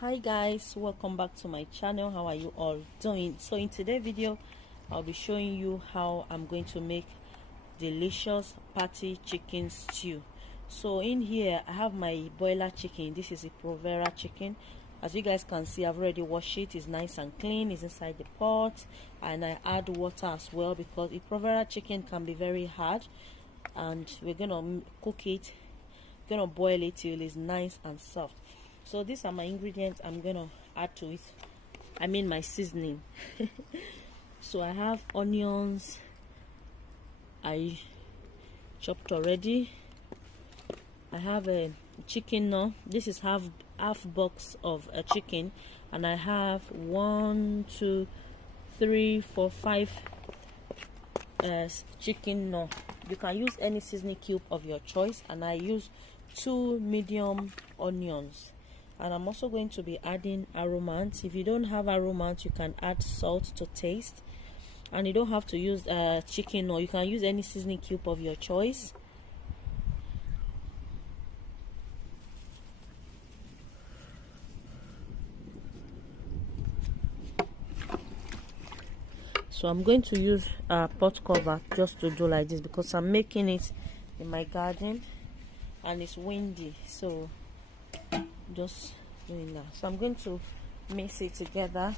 Hi guys, welcome back to my channel. How are you all doing? So in today's video I'll be showing you how I'm going to make delicious party chicken stew. So in here I have my boiler chicken. This is a Provera chicken. As you guys can see, I've already washed it. It's nice and clean. It's inside the pot, and I add water as well because a Provera chicken can be very hard, and we're gonna cook it, gonna boil it till it's nice and soft. So these are my ingredients I'm gonna add to it. I mean my seasoning. So I have onions I chopped already. I have a chicken now. This is half box of a chicken, and I have 1 2 3 4 5 chicken now. You can use any seasoning cube of your choice, and I use 2 medium onions. And I'm also going to be adding aromat. If you don't have aromat, you can add salt to taste, and you don't have to use chicken, or you can use any seasoning cube of your choice. So I'm going to use a pot cover just to do like this because I'm making it in my garden and it's windy, so just doing that. So I'm going to mix it together.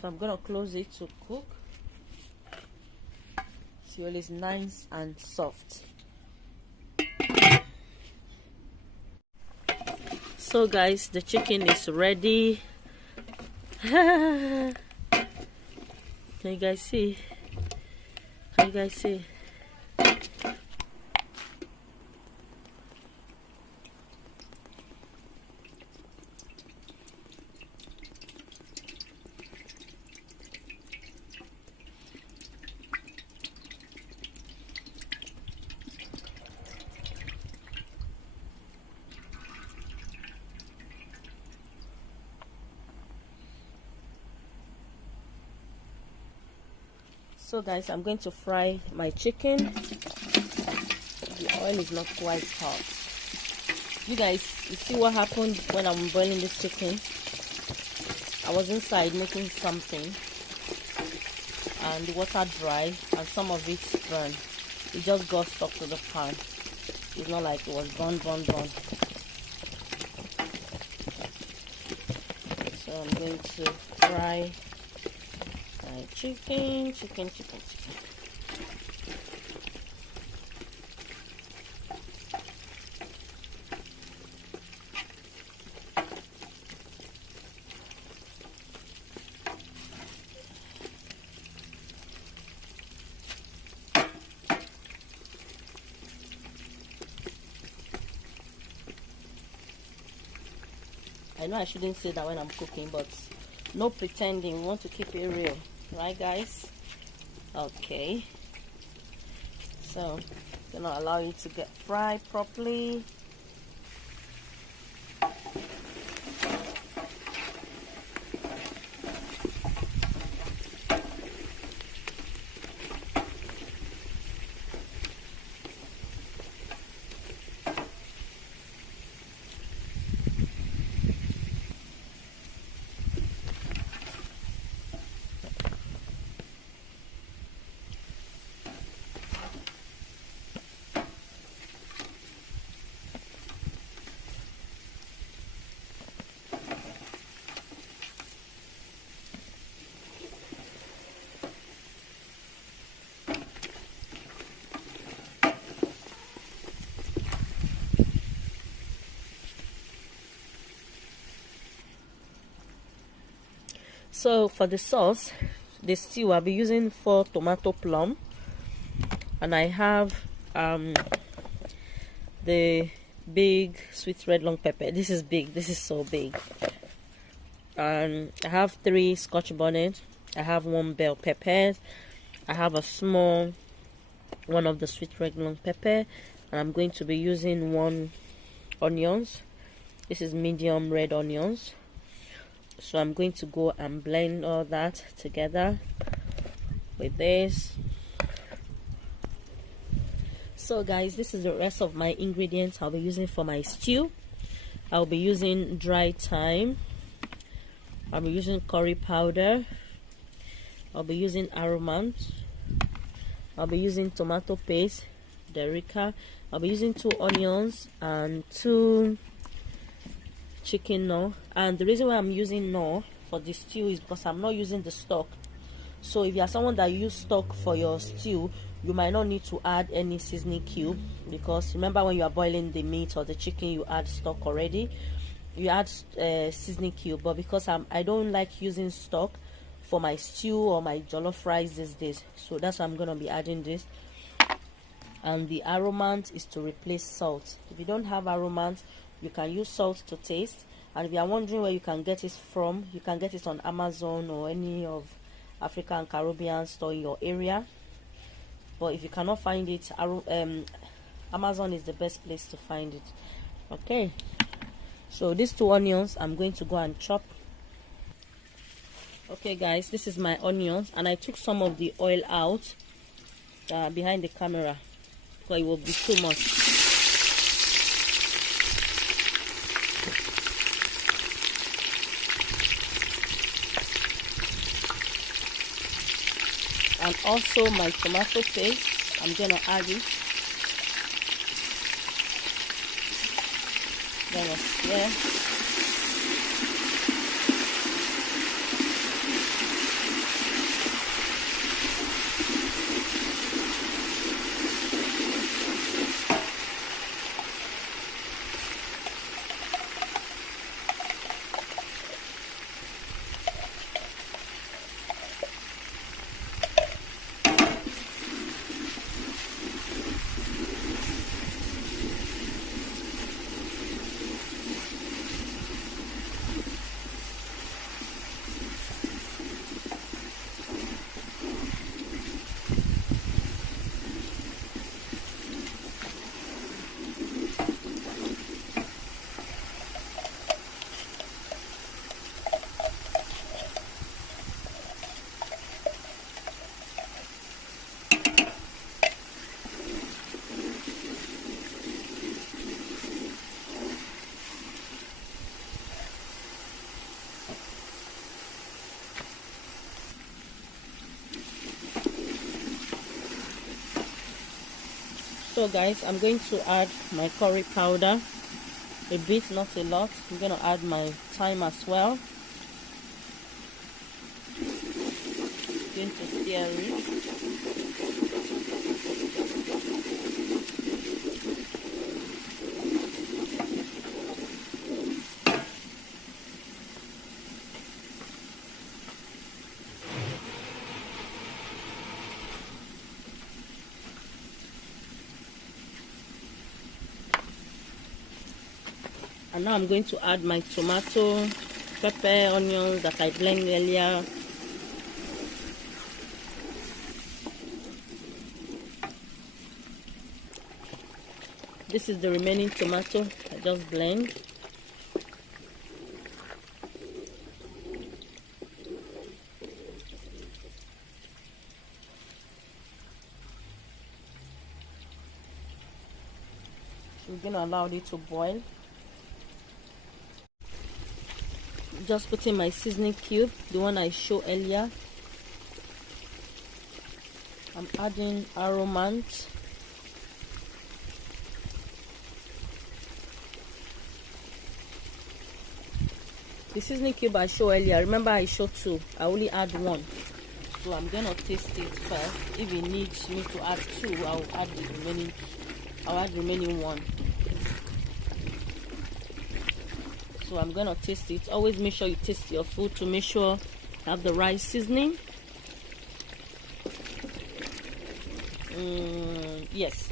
So I'm gonna close it to cook till it's nice and soft. So guys, the chicken is ready. Can you guys see? Can you guys see? So guys, I'm going to fry my chicken. The oil is not quite hot. You guys, you see what happened when I'm boiling this chicken? I was inside making something, and the water dried and some of it burned. It just got stuck to the pan. It's not like it was burn. So I'm going to fry my chicken. I know I shouldn't say that when I'm cooking, but no pretending. We want to keep it real, right guys? Okay, so gonna allow it to get fried properly. So for the sauce, the stew, I'll be using 4 tomato plum, and I have the big sweet red long pepper. This is big. This is so big. And I have 3 scotch bonnets. I have 1 bell pepper. I have a small one of the sweet red long pepper, and I'm going to be using 1 onions. This is medium red onions. So I'm going to go and blend all that together. with this. So guys, this is the rest of my ingredients I'll be using for my stew. I'll be using dry thyme, I'll be using curry powder, I'll be using aromat, I'll be using tomato paste, derica, I'll be using 2 onions and 2 chicken no. And the reason why I'm using no for the stew is because I'm not using the stock. So if you are someone that use stock for your stew, you might not need to add any seasoning cube, because remember when you are boiling the meat or the chicken, you add stock already, you add seasoning cube. But because I don't like using stock for my stew or my jollof rice these days, so that's why I'm gonna be adding this. And the aromat is to replace salt. If you don't have aromat, you can use salt to taste. And if you are wondering where you can get it from, you can get it on Amazon or any of Africa and Caribbean store in your area. But if you cannot find it, Amazon is the best place to find it. Okay, so these 2 onions I'm going to go and chop. Okay guys, this is my onions, and I took some of the oil out behind the camera because it will be too much. And also my tomato paste, I'm gonna add it. Gonna stir. So guys, I'm going to add my curry powder, a bit, not a lot. I'm going to add my thyme as well. Going to stir it. And now I'm going to add my tomato, pepper, onions that I blended earlier. This is the remaining tomato I just blend. We're going to allow it to boil. Just put in my seasoning cube, the one I showed earlier. I'm adding aromat. The seasoning cube I showed earlier, remember I showed 2, I only add 1. So I'm gonna taste it first. If it needs me to add 2, I'll add the remaining 1. So I'm gonna taste it. Always make sure you taste your food to make sure you have the right seasoning. Yes,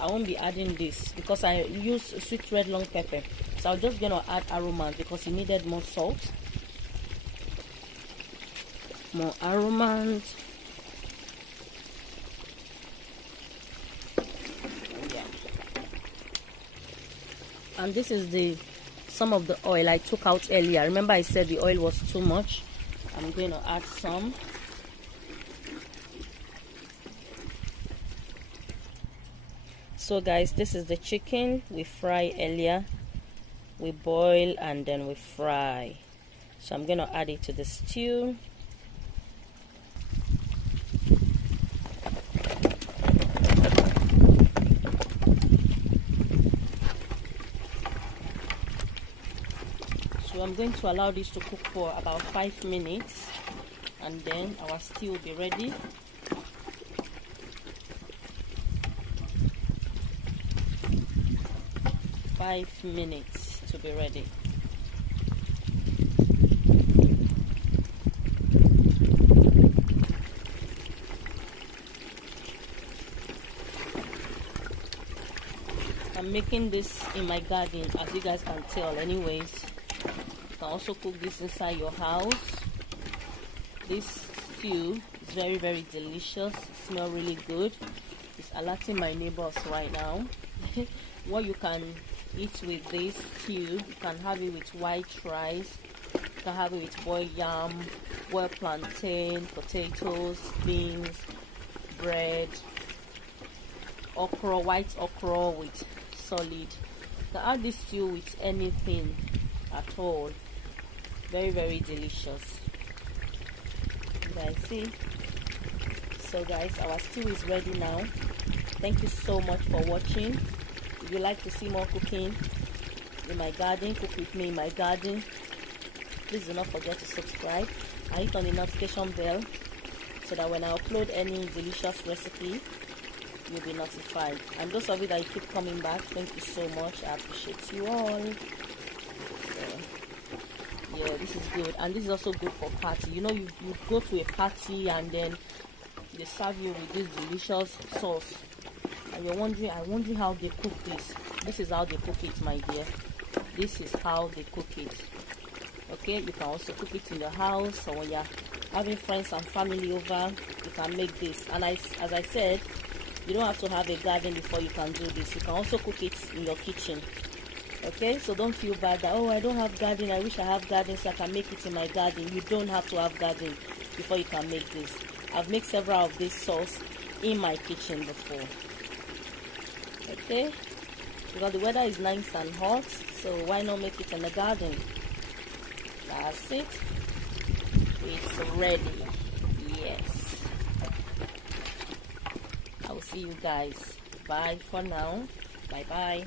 I won't be adding this because I use sweet red long pepper, so I'm just gonna add aromat because it needed more salt. More aromat. Yeah. And this is some of the oil I took out earlier. Remember I said the oil was too much. I'm going to add some. So guys, this is the chicken we fry earlier. We boil and then we fry. So I'm gonna add it to the stew. So I'm going to allow this to cook for about 5 minutes, and then our stew will be ready. Five minutes to be ready. I'm making this in my garden, as you guys can tell. Anyways, you can also cook this inside your house. This stew is very, very delicious. It smells really good. It's alerting my neighbors right now. What you can eat with this stew, you can have it with white rice, you can have it with boiled yam, boiled plantain, potatoes, beans, bread, okra, white okra with solid. You can add this stew with anything at all. Very, very delicious. You guys see? So guys, our stew is ready now. Thank you so much for watching. If you like to see more cooking in my garden, cook with me in my garden, please do not forget to subscribe and hit on the notification bell so that when I upload any delicious recipe, you'll be notified. And those of you that keep coming back, thank you so much. I appreciate you all. So, yeah, this is good, and this is also good for party. You know, you go to a party and then they serve you with this delicious sauce, and you're wondering, I wonder how they cook this. This is how they cook it, my dear. This is how they cook it. Okay, you can also cook it in the house, or when you're having friends and family over, you can make this. And as I said, you don't have to have a garden before you can do this. You can also cook it in your kitchen. Okay, so don't feel bad that, oh, I don't have garden, I wish I have garden so I can make it in my garden. You don't have to have garden before you can make this. I've made several of this sauce in my kitchen before. Okay, because the weather is nice and hot, so why not make it in the garden? That's it. It's ready. Yes. I will see you guys. Bye for now. Bye bye.